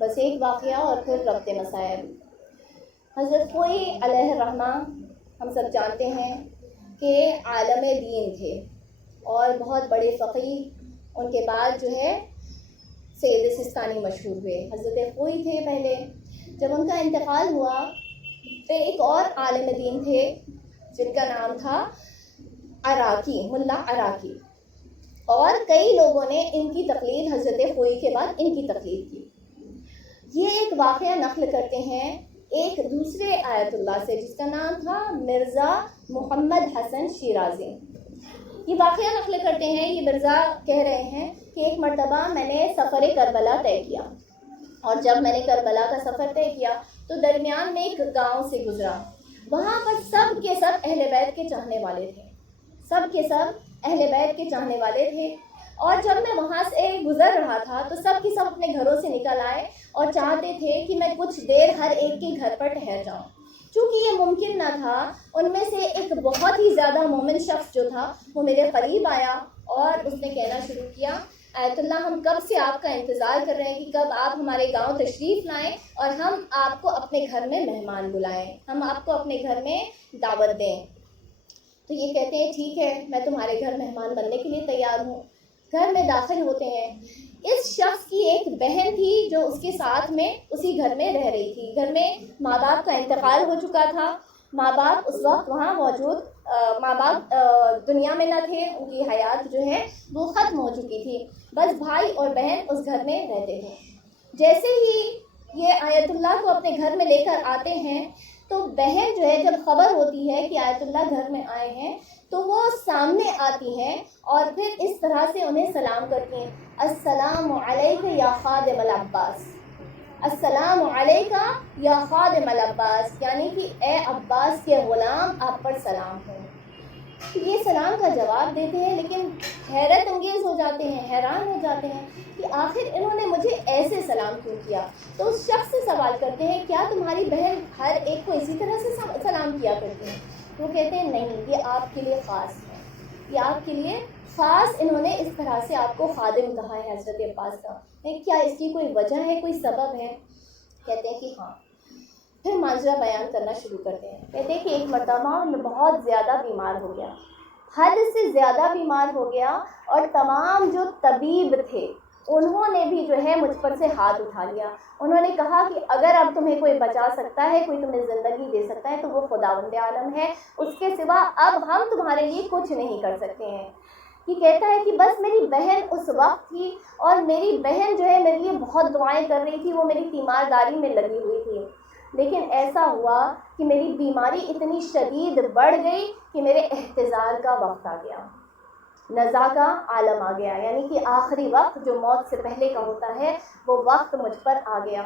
بس ایک واقعہ اور پھر ربط مسائل. حضرت خوئی علیہ الرحمہ ہم سب جانتے ہیں کہ عالم دین تھے اور بہت بڑے فقیہ. ان کے بعد جو ہے سید سستانی مشہور ہوئے. حضرت خوئی تھے پہلے. جب ان کا انتقال ہوا تو ایک اور عالم دین تھے جن کا نام تھا عراقی, ملا عراقی, اور کئی لوگوں نے ان کی تقلید حضرت خوئی کے بعد ان کی تقلید کی. یہ ایک واقعہ نقل کرتے ہیں ایک دوسرے آیت اللہ سے جس کا نام تھا مرزا محمد حسن شیرازی. یہ واقعہ نقل کرتے ہیں, یہ مرزا کہہ رہے ہیں کہ ایک مرتبہ میں نے سفر کربلا طے کیا, اور جب میں نے کربلا کا سفر طے کیا تو درمیان میں ایک گاؤں سے گزرا. وہاں پر سب کے سب اہل بیت کے چاہنے والے تھے, سب کے سب اہل بیت کے چاہنے والے تھے. اور جب میں وہاں سے گزر رہا تھا تو سب کے سب اپنے گھروں سے نکل آئے اور چاہتے تھے کہ میں کچھ دیر ہر ایک کے گھر پر ٹھہر جاؤں. چونکہ یہ ممکن نہ تھا, ان میں سے ایک بہت ہی زیادہ مومن شخص جو تھا وہ میرے قریب آیا اور اس نے کہنا شروع کیا آیت اللہ ہم کب سے آپ کا انتظار کر رہے ہیں کہ کب آپ ہمارے گاؤں تشریف لائیں اور ہم آپ کو اپنے گھر میں مہمان بلائیں، ہم آپ کو اپنے گھر میں دعوت دیں۔ تو یہ کہتے ہیں ٹھیک ہے، میں تمہارے گھر مہمان بننے کے لیے تیار ہوں۔ گھر میں داخل ہوتے ہیں۔ اس شخص کی ایک بہن تھی جو اس کے ساتھ میں اسی گھر میں رہ رہی تھی۔ گھر میں ماں باپ کا انتقال ہو چکا تھا، ماں باپ اس وقت وہاں موجود ماں باپ دنیا میں نہ تھے، ان کی حیات جو ہے وہ ختم ہو چکی تھی، بس بھائی اور بہن اس گھر میں رہتے تھے۔ جیسے ہی یہ آیت اللہ کو اپنے گھر میں لے کر آتے ہیں تو بہن جو ہے جب خبر ہوتی ہے کہ آیت اللہ گھر میں آئے ہیں تو وہ سامنے آتی ہیں اور پھر اس طرح سے انہیں سلام کرتی ہیں، السلام علیک یا خادم العباس، السلام علیکہ یا خادم العباس، یعنی کہ اے عباس کے غلام آپ پر سلام ہو۔ یہ سلام کا جواب دیتے ہیں لیکن حیرت انگیز ہو جاتے ہیں، حیران ہو جاتے ہیں کہ آخر انہوں نے مجھے ایسے سلام کیوں کیا۔ تو اس شخص سے سوال کرتے ہیں کیا تمہاری بہن ہر ایک کو اسی طرح سے سلام کیا کرتی ہیں؟ وہ کہتے ہیں نہیں، یہ آپ کے لیے خاص ہے، یہ آپ کے لیے خاص انہوں نے اس طرح سے آپ کو خادم کہا ہے حضرت عباس کا، کیا اس کی کوئی وجہ ہے، کوئی سبب ہے؟ کہتے ہیں کہ ہاں۔ پھر ماجرا بیان کرنا شروع کرتے ہیں۔ کہتے ہیں کہ ایک مرتبہ میں بہت زیادہ بیمار ہو گیا، حد سے زیادہ بیمار ہو گیا، اور تمام جو طبیب تھے انہوں نے بھی جو ہے مجھ پر سے ہاتھ اٹھا لیا۔ انہوں نے کہا کہ اگر اب تمہیں کوئی بچا سکتا ہے، کوئی تمہیں زندگی دے سکتا ہے تو وہ خداوند عالم ہے، اس کے سوا اب ہم تمہارے لیے کچھ نہیں کر سکتے ہیں۔ یہ کہتا ہے کہ بس میری بہن اس وقت تھی اور میری بہن جو ہے میرے لیے بہت دعائیں کر رہی تھی، وہ میری تیمارداری میں لگی ہوئی تھی، لیکن ایسا ہوا کہ میری بیماری اتنی شدید بڑھ گئی کہ میرے احتضار کا وقت آ گیا، نزا کا عالم آ گیا، یعنی کہ آخری وقت جو موت سے پہلے کا ہوتا ہے وہ وقت مجھ پر آ گیا۔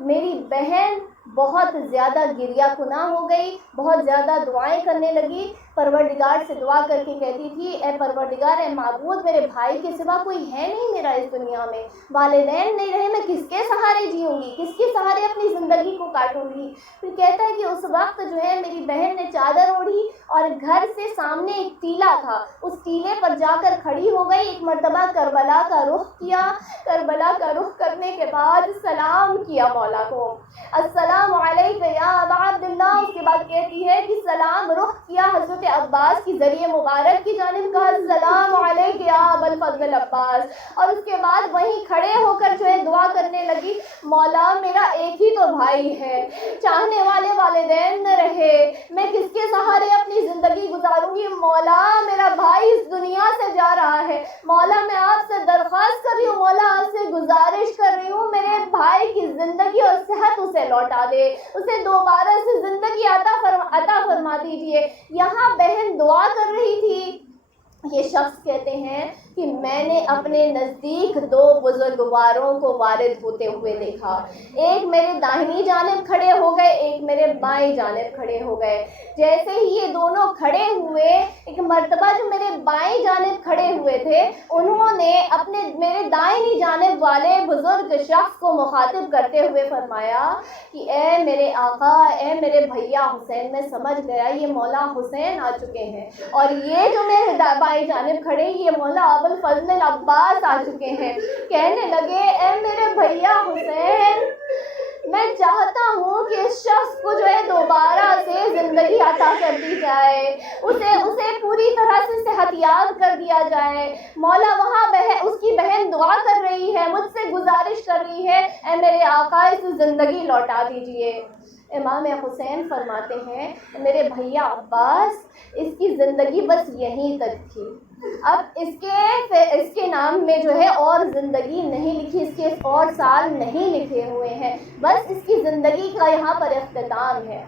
میری بہن بہت زیادہ گریہ کناں ہو گئی، بہت زیادہ دعائیں کرنے لگی، پروردگار سے دعا کر کے کہتی تھی اے پروردگار، اے معبود، میرے بھائی کے سوا کوئی ہے نہیں میرا اس دنیا میں، والدین نہیں رہے، میں کس کے سہارے جیوں گی، کس کے سہارے اپنی زندگی کو کاٹوں گی۔ پھر کہتا ہے کہ اس وقت جو ہے میری بہن نے چادر اوڑھی اور گھر سے سامنے ایک ٹیلا تھا، اس ٹیلے پر جا کر کھڑی ہو گئی، ایک مرتبہ کربلا کا رخ کیا، کربلا کا رخ کرنے کے بعد سلام کیا مولا کو، السلام علیک یا ابا عبداللہ۔ اس کے بعد کہتی ہے کہ سلام رخ کیا حضرت عباس کی ذریعہ مبارک کی جانب، کہا السلام علیک یا ابا الفضل العباس، اور اس کے بعد وہیں کھڑے ہو کر جو ہے دعا کرنے لگی، مولا میرا ایک ہی تو بھائی ہے، چاہنے والے والدین نہ رہے، میں کس کے سہارے اپنی زندگی گزاروں گی، مولا میرا بھائی اس دنیا سے جا رہا ہے، مولا میں آپ سے درخواست کر رہی ہوں، مولا آپ سے گزارش کر رہی ہوں میرے بھائی کی زندگی اور صحت اسے لوٹا دے، اسے دوبارہ سے زندگی عطا فرما دیجیے۔ یہاں بہن دعا کر رہی تھی، یہ شخص کہتے ہیں کہ میں نے اپنے نزدیک دو بزرگواروں کو وارد ہوتے ہوئے دیکھا، ایک میرے داہنی جانب کھڑے ہو گئے، ایک میرے بائیں جانب کھڑے ہو گئے۔ جیسے ہی یہ دونوں کھڑے ہوئے، ایک مرتبہ جو میرے بائیں جانب کھڑے ہوئے تھے انہوں نے اپنے میرے دائنی جانب والے بزرگ شخص کو مخاطب کرتے ہوئے فرمایا کہ اے میرے آقا، اے میرے بھیا حسین، میں سمجھ گیا یہ مولا حسین آ چکے ہیں، اور یہ جو میرے بائیں جانب کھڑے یہ مولا ابو الفضل العباس آ چکے ہیں۔ کہنے لگے اے میرے بھیا حسین، میں چاہتا ہوں کہ اس شخص کو جو ہے دوبارہ سے زندگی عطا کر دی جائے، اسے پوری طرح سے صحت یاب کر دیا جائے۔ مولا وہاں اس کی بہن دعا کر رہی ہے، مجھ سے گزارش کر رہی ہے اے میرے آقا اسے زندگی لوٹا دیجئے۔ امام حسین فرماتے ہیں میرے بھیا عباس، اس کی زندگی بس یہیں تک تھی، اب اس کے نام میں جو ہے اور زندگی نہیں لکھی، اس کے اور سال نہیں لکھے ہوئے ہیں، بس اس کی زندگی کا یہاں پر اختتام ہے۔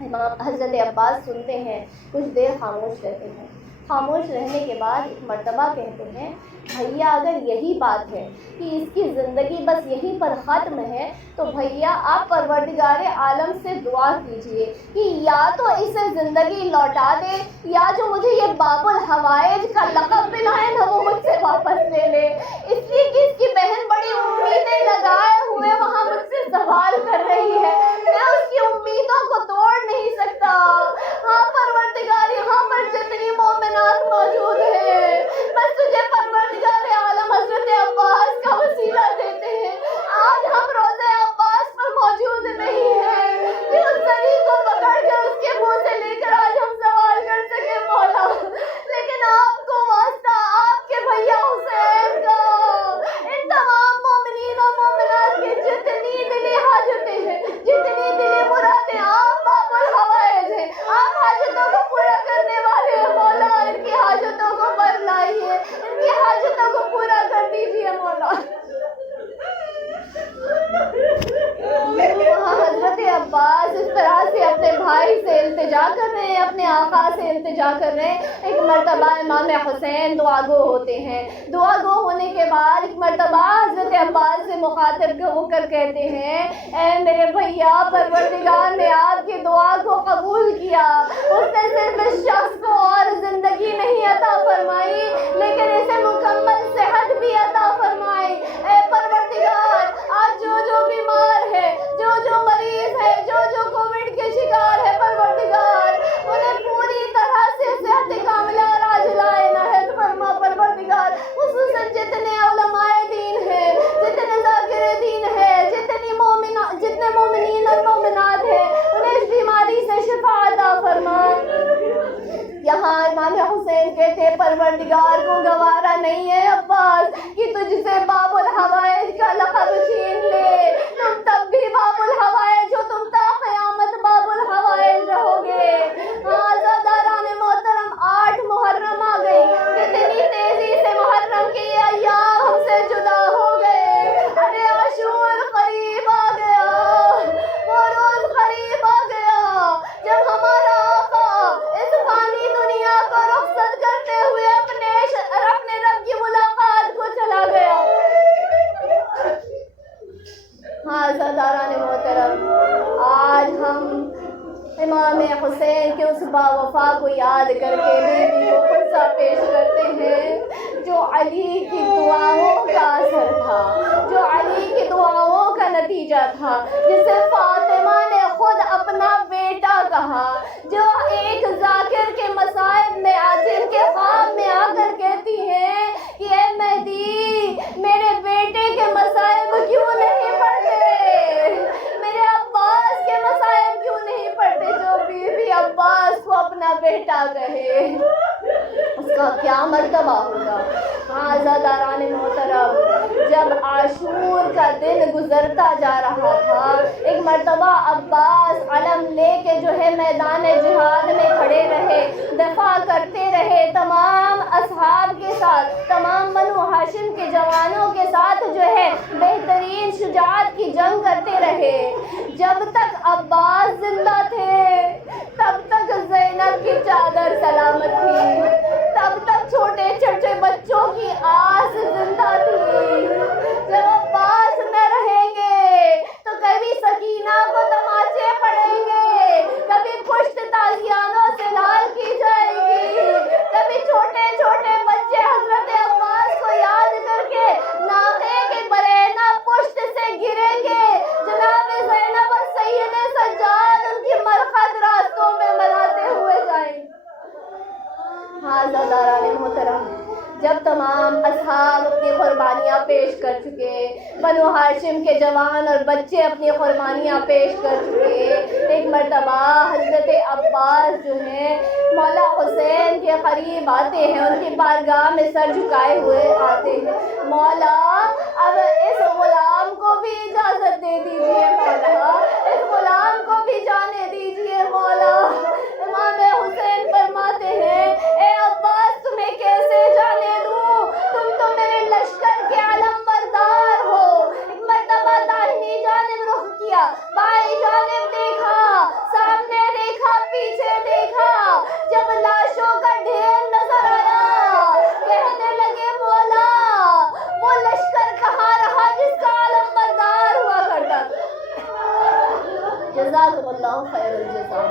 امام حضرت عباس سنتے ہیں، کچھ دیر خاموش رہتے ہیں، خاموش رہنے کے بعد ایک مرتبہ کہتے ہیں بھیا اگر یہی بات ہے کہ اس کی زندگی بس یہیں پر ختم ہے تو بھیا آپ پروردگار عالم سے دعا کیجئے کہ یا تو اسے زندگی لوٹا دے، یا جو مجھے یہ باب الحوائج کا لقب ملا ہے نا وہ مجھ سے واپس لے لے، اس لیے کہ اس کی بہن بڑی امیدیں لگائے ہوئے وہاں مجھ سے سوال کر رہی ہے، میں اس کی امیدوں کو توڑ نہیں سکتا۔ ہاں پروردگار، یہاں پر جتنی مومنات موجود ہیں بس تجھے پروردگار عالم حضرت بھائی سے التجا کر رہے ہیں، اپنے آقا سے التجا کر رہے ہیں۔ ایک مرتبہ امام حسین دعا گو ہوتے ہیں، دعا گو ہونے کے بعد ایک مرتبہ حضرت عباس سے مخاطب ہو کر کہتے ہیں اے میرے بھیا، پروردگار نے آپ کی دعا کو قبول کیا، اس نے صرف اس شخص کو اور زندگی نہیں عطا فرمائی لیکن اسے مکمل صحت بھی عطا فرمائی۔ اے پروردگار، آج جو بیمار ہے، جو مریض ہے، جو کووڈ کے شکار ہے، پروردگار انہیں پوری طرح سے صحت کاملہ اور عاجلہ عنایت فرما پروردگار، خصوصاً جتنے علماء دین ہیں، جتنے ذاکر دین ہیں، جتنے مومنین اور مومنات ہیں، انہیں اس بیماری سے شفا عطا فرما۔ یہاں امام حسین کہتے ہیں پروردگار کو گوارا نہیں ہے عباس کہ تجھ سے باب الحوائج کا لقب چھین لے، تم تب بھی باب الحوائج ہو، تم تا قیامت باب الحوائج رہو گے۔ عزاداران محترم، 8 محرم آ گئی، کتنی تیزی سے محرم کے یہ ایام ہم سے جدا ہو گئے۔ ارے عاشور قریب آ گیا، وہ روز قریب آ گیا جب ہمارا آقا اس فانی دنیا کو رخصت کرتے ہوئے اپنے رب کی ملاقات کو چلا گیا۔ عزاداران محترم، آج ہم امام حسین کے اس باوفا کو یاد کر کے بیوی کو قرصہ پیش کرتے ہیں جو علی کی دعاؤں کا اثر تھا، جو علی کی دعاؤں کا نتیجہ تھا، جسے فاطمہ نے خود اپنا بیٹا کہا، جو ایک ذاکر کے مصائب میں جن کے خواب میں آ کر کہتی ہیں کہ اے مہدی میرے بیٹے کے مصائب کیوں نہیں پڑھتے، میرے عباس کے مصائب کیوں نہیں پڑھتے۔ جو بیوی عباس کو اپنا بیٹا کہے اس کا کیا مرتبہ ہوگا۔ عزاداران محترم، جب عاشور کا دن گزرتا جا رہا تھا، ایک مرتبہ عباس علم لے کے جو ہے میدان جہاد میں کھڑے رہے، دفاع کرتے رہے، تمام اصحاب کے ساتھ، تمام بنو ہاشم کے جوانوں کے ساتھ جو ہے بہترین شجاعت کی جنگ کرتے رہے۔ جب تک عباس زندہ تھے تب تک زینب کی چادر سلامت تھی، تب تک چھوٹے چھوٹے بچوں کی آس زندہ تھی۔ جب عباس نہ رہیں گے تو کبھی سکینہ کو تماچے پڑیں گے، کبھی پشت تازیانوں سے لال کی جائے گی، کبھی چھوٹے چھوٹے بچے حضرت عباس کو یاد کر کے ناقے کے برینا پشت سے گریں گے، جناب زینب اور سید سجاد ان کی مرخد راستوں میں مناتے ہوئے جائیں گے۔ عزاداران محترم، جب تمام اصحاب اپنی قربانیاں پیش کر چکے، بنو ہاشم کے جوان اور بچے اپنی قربانیاں پیش کر چکے، ایک مرتبہ حضرت عباس جو ہیں مولا حسین کے قریب آتے ہیں، ان کی بارگاہ میں سر جھکائے ہوئے آتے ہیں، مولا اب اس غلام کو بھی اجازت دے دیجئے، مولا اس غلام کو بھی جانے دیجئے مولا۔ امام حسین فرماتے ہیں اے عباس تمہیں کیسے جانے دوں، تم تو میرے لشکر کے علم بردار ہو۔ ایک مرتبہ داہنی جانب رخ کیا، بائیں جانب دیکھا، سامنے دیکھا، پیچھے دیکھا، جب لاشوں کا ڈھیر نظر آیا کہنے لگے مولا وہ لشکر کہاں رہا جس کا علم بردار ہوا کرتا تھا۔ جزاکم اللہ خیر الجزا۔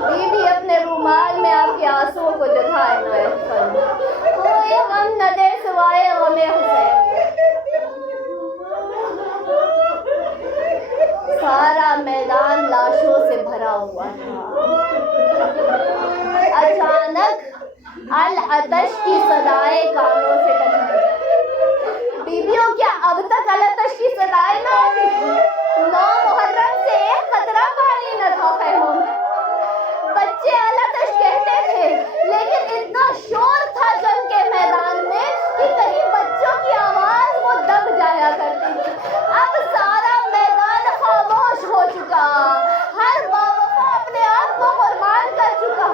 بیوی اپنے رومال میں آپ کے آنسوؤں کو جگہ عنایت فرما، کوئی غم نہ دے سوائے غم حسین۔ سارا میدان لاشوں سے بھرا ہوا تھا۔ اچانک العطش کی صدائیں کانوں سے ٹکرائی۔ بیویوں کیا اب تک العطش کی صدائیں نہ آتی تھی؟ 9 محرم سے ایک قطرہ پانی نہ تھا خیموں میں، بچے العطش کہتے تھے لیکن اتنا شور تھا جنگ کے میدان میں کہ کہیں بچوں کی آواز وہ دب جایا کرتی تھی۔ اب سارا میدان خاموش ہو چکا، ہر باوفا اپنے آپ کو قربان کر چکا۔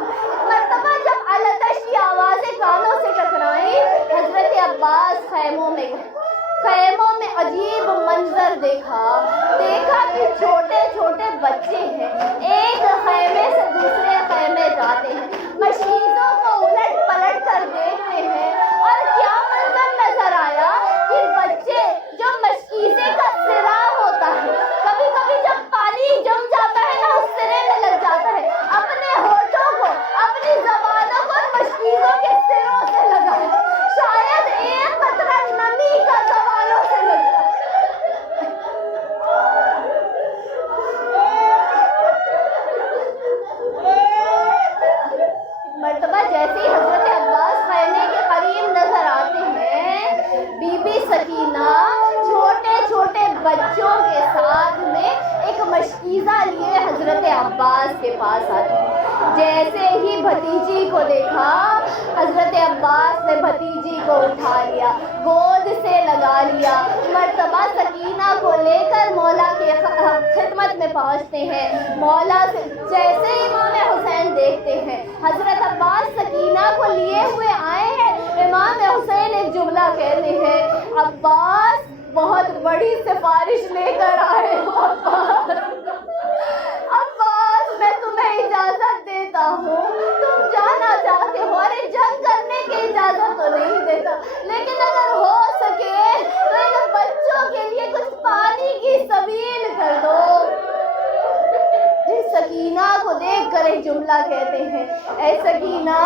مرتبہ جب العطش کی آوازیں کانوں سے ٹکرائیں، حضرت عباس خیموں میں عجیب منظر دیکھا کہ چھوٹے چھوٹے بچے ہیں، ایک عباس کے پاس آتی ہے۔ جیسے ہی بھتیجی کو دیکھا حضرت عباس نے بھتیجی کو اٹھا لیا، گود سے لگا لیا، مرتبہ سکینہ کو لے کر مولا کے خدمت میں پہنچتے ہیں۔ مولا سے جیسے امام حسین دیکھتے ہیں حضرت عباس سکینہ کو لیے ہوئے آئے ہیں، امام حسین ایک جملہ کہتے ہیں، عباس بہت بڑی سفارش لے کر آئے ہو عباس، میں تمہیں اجازت دیتا ہوں، تم جانا چاہتے ہو، ارے جنگ کرنے کی اجازت تو نہیں دیتا، لیکن اگر ہو سکے تو ان بچوں کے لیے کچھ پانی کی سبیل کر دو۔ پھر سکینہ کو دیکھ کر ایک جملہ کہتے ہیں، اے سکینہ،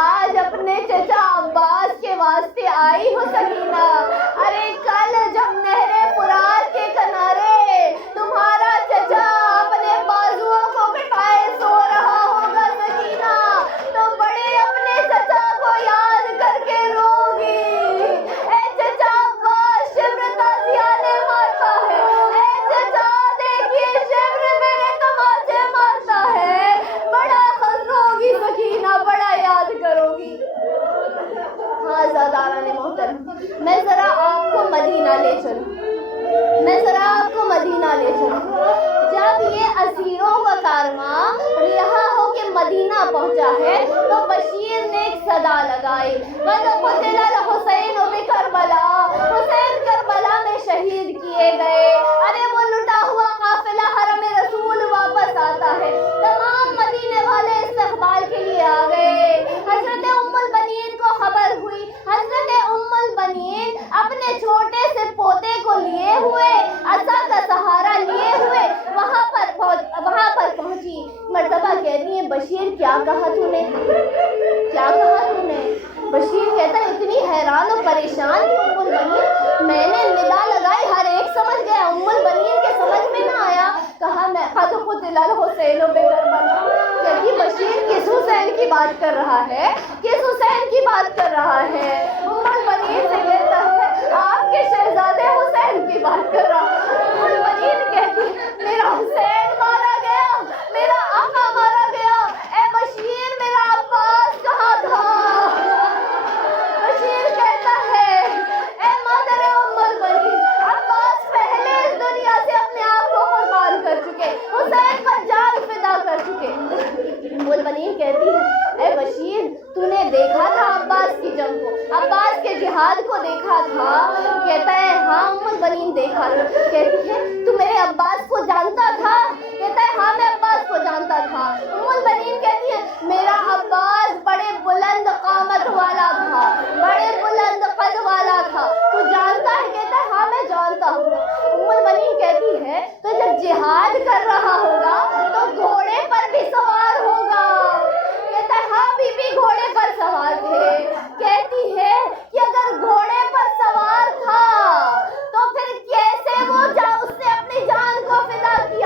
آج اپنے چچا عباس کے واسطے آئی ہو سکینہ، ارے کل جب نہر فرات کے کنارے تمہارا چچا اپنے بازوؤں کو کٹائے سو رہا ہوگا سکینہ، تو بڑے اپنے چچا کو یاد کر کے روگی، اے چچا عباس شبر تازیانے مارتا ہے، اے چچا دیکھیے شبر میرے تماچے مارتا ہے، بڑا روگی سکینہ، بڑا یاد کرو گی۔ ہاں زاداران محترم، میں ذرا آپ کو مدینہ لے چلوں، جب یہ اسیروں کا کارواں رہا ہو کے مدینہ پہنچا ہے تو بشیر نے ایک صدا لگائی، قد قتل الحسین بکربلا، حسین کربلا میں شہید کیے گئے۔ ارے وہ لٹا ہوا قافلہ حرم رسول واپس آتا ہے، تمام مدینے والے استقبال کے لیے آ گئے۔ حضرت ام البنین کو خبر ہوئی، حضرت ام البنین اپنے چھوٹے سے پوتے کو لیے ہوئے، عصا کا سہارا لیے ہوئے وہاں پر پہنچی۔ مرتبہ کہتی ہیں، بشیر کیا کہا تو نے؟ بشیر کہتا ہے، اتنی حیران و پریشان تھی ام البنین، میں نے ندا لگائی، ہر ایک سمجھ گیا، ام البنین کے سمجھ میں نہ آیا، کہا میں قد قتل الحسین بکربلا۔ کہتی بشیر کس حسین کی بات کر رہا ہے؟ ام البنین سے کہتا ہے، آپ کے شہزادے حسین کی بات کر رہا ہے۔ ام البنین کہتی میرا حسین مارا گیا، میرا آقا مارا گیا، اے بشیر میرا عباس کہاں تھا؟ بشیر کہتا ہے، اے مادر ام البنین، عباس پہلے اس دنیا سے اپنے آپ کو قربان کر چکے، حسین پر جان فدا کر چکے۔ ام البنین کہتی ہے، اے بشیر تو نے دیکھا تھا عباس کی جنگ کو، عباس کے جہاد کو دیکھا تھا؟ کہتا ہے ہاں ام البنین دیکھا تھا۔ کہتی ہے تو میرے عباس کو جانتا تھا؟ کہتا ہے ہاں میں عباس کو جانتا تھا۔ ام البنین کہتی ہے میرا عباس بڑے بلند قامت والا تھا، بڑے بلند قد والا تھا، تو جانتا ہے؟ کہتا ہے ہاں میں جانتا ہوں۔ ام البنین کہتی ہے تو جب جہاد کر رہا ہوگا تو گھوڑے پر بھی سوار ہوگا؟ کہتا ہے ہاں بی بی گھوڑے پر سوار تھے۔ کہتی ہے کہ اگر گھوڑے پر سوار تھا تو پھر کیسے وہ اس نے اپنی جان کو فدا کیا؟